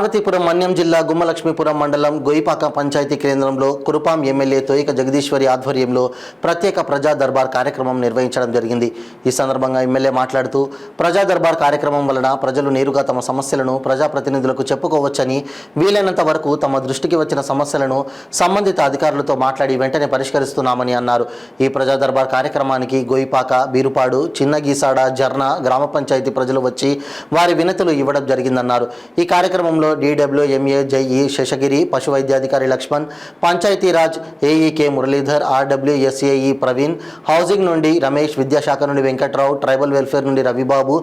పార్వతీపురం మన్యం జిల్లా గుమ్మలక్ష్మీపురం మండలం గొయిపాక పంచాయతీ కేంద్రంలో కురుపాం ఎమ్మెల్యే తోయిక జగదీశ్వరి ఆధ్వర్యంలో ప్రత్యేక ప్రజా దర్బార్ కార్యక్రమం నిర్వహించడం జరిగింది. ఈ సందర్భంగా ఎమ్మెల్యే మాట్లాడుతూ ప్రజా దర్బార్ కార్యక్రమం వలన ప్రజలు నేరుగా తమ సమస్యలను ప్రజాప్రతినిధులకు చెప్పుకోవచ్చని, వీలైనంత వరకు తమ దృష్టికి వచ్చిన సమస్యలను సంబంధిత అధికారులతో మాట్లాడి వెంటనే పరిష్కరిస్తున్నామని అన్నారు. ఈ ప్రజా దర్బార్ కార్యక్రమానికి గొయిపాక, బీరుపాడు, చిన్నగీసాడ, జర్న గ్రామ పంచాయతీ ప్రజలు వచ్చి వారి వినతులు ఇవ్వడం జరిగిందన్నారు. ఈ కార్యక్రమంలో DWMA జై శేషగిరి, పశు వైద్యాధికారి Lakshman, Panchayati Raj AE K Muralidhar, RWSAE Praveen, housing నుండి రమేష్, విద్యాశాఖ నుండి వెంకట్రావు, ట్రైబల్ వెల్ఫేర్ నుండి Ravibabu,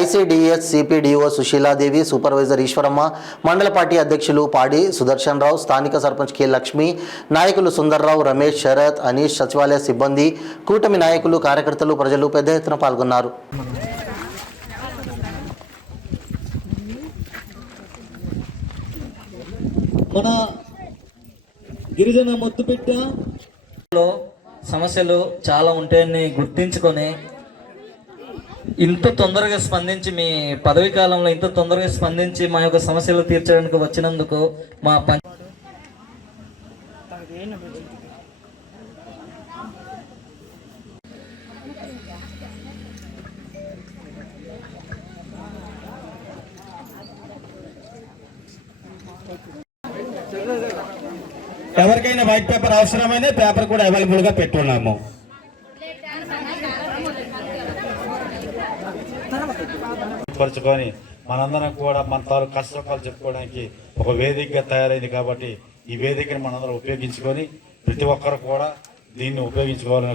ICDS CPDO Sushila Devi, supervisor Eswaramma, మండల పార్టీ అధ్యక్షులు పాడి సుదర్శన్ రావు, స్థానిక సర్పంచ్ కె లక్ష్మి, నాయకులు సుందర్రావు, రమేష్, శరత్, అనీష్, సచివాలయ సిబ్బంది, కూటమి నాయకులు, కార్యకర్తలు, ప్రజలు పెద్ద ఎత్తున పాల్గొన్నారు. మన గిరిజన ముద్దుబిడ్డలో సమస్యలు చాలా ఉంటాయని గుర్తించుకొని ఇంత తొందరగా స్పందించి, మీ పదవీ కాలంలో ఇంత తొందరగా స్పందించి మా యొక్క సమస్యలు తీర్చడానికి వచ్చినందుకు మా ఎవరికైనా వైట్ పేపర్ అవసరమైన పేపర్ కూడా అవైలబుల్ గా పెట్టున్నాము. పరుచుకొని మనందరం కూడా మన తాలూ కష్టాలు చెప్పుకోవడానికి ఒక వేదికగా తయారైంది. కాబట్టి ఈ వేదికను మనందరం ఉపయోగించుకొని ప్రతి ఒక్కరు కూడా దీన్ని ఉపయోగించుకోవాలని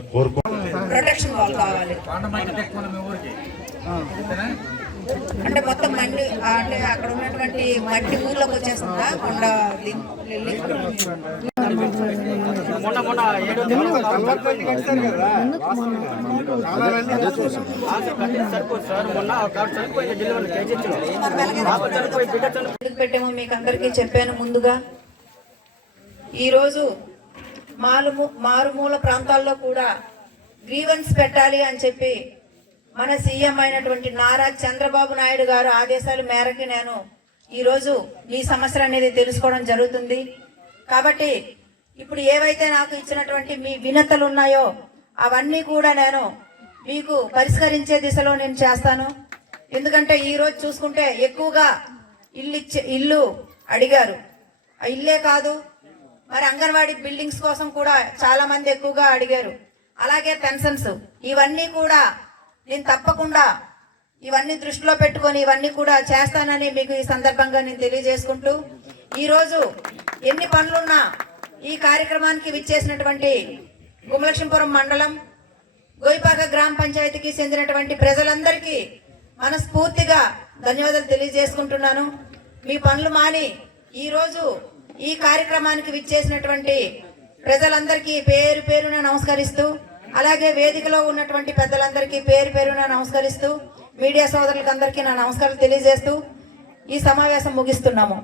అంటే మొత్తం మండి అంటే అక్కడ ఉన్నటువంటి మట్టి ఊర్లోకి వచ్చేస్తుందా కొండ పెట్టామో మీకు అందరికీ చెప్పాను ముందుగా. ఈరోజు మారుమూల ప్రాంతాల్లో కూడా గ్రీవెన్స్ పెట్టాలి అని చెప్పి మన సీఎం అయినటువంటి నారా చంద్రబాబు నాయుడు గారు ఆదేశాల మేరకు నేను ఈరోజు ఈ సమస్యలు అనేది తెలుసుకోవడం జరుగుతుంది. కాబట్టి ఇప్పుడు ఏవైతే నాకు ఇచ్చినటువంటి మీ వినతులు ఉన్నాయో అవన్నీ కూడా నేను మీకు పరిష్కరించే దిశలో నేను చేస్తాను. ఎందుకంటే ఈరోజు చూసుకుంటే ఎక్కువగా ఇల్లు అడిగారు. ఆ ఇల్లే కాదు, మరి అంగన్వాడీ బిల్డింగ్స్ కోసం కూడా చాలా మంది ఎక్కువగా అడిగారు. అలాగే పెన్షన్స్, ఇవన్నీ కూడా నేను తప్పకుండా ఇవన్నీ దృష్టిలో పెట్టుకొని ఇవన్నీ కూడా చేస్తానని మీకు ఈ సందర్భంగా నేను తెలియజేసుకుంటూ, ఈరోజు ఎన్ని పనులున్నా ఈ కార్యక్రమానికి విచ్చేసినటువంటి గుమ్మలక్ష్మీపురం మండలం గొయిపాక గ్రామ పంచాయతీకి చెందినటువంటి ప్రజలందరికీ మనస్ఫూర్తిగా ధన్యవాదాలు తెలియజేసుకుంటున్నాను. మీ పనులు మాని ఈరోజు ఈ కార్యక్రమానికి విచ్చేసినటువంటి ప్రజలందరికీ పేరు పేరున నమస్కరిస్తూ, అలాగే వేదికలో ఉన్నటువంటి పెద్దలందరికీ పేరు పేరున నమస్కరిస్తూ, మీడియా సోదరులకు అందరికీ నా నమస్కారాలు తెలియజేస్తూ ఈ సమావేశం ముగిస్తున్నాము.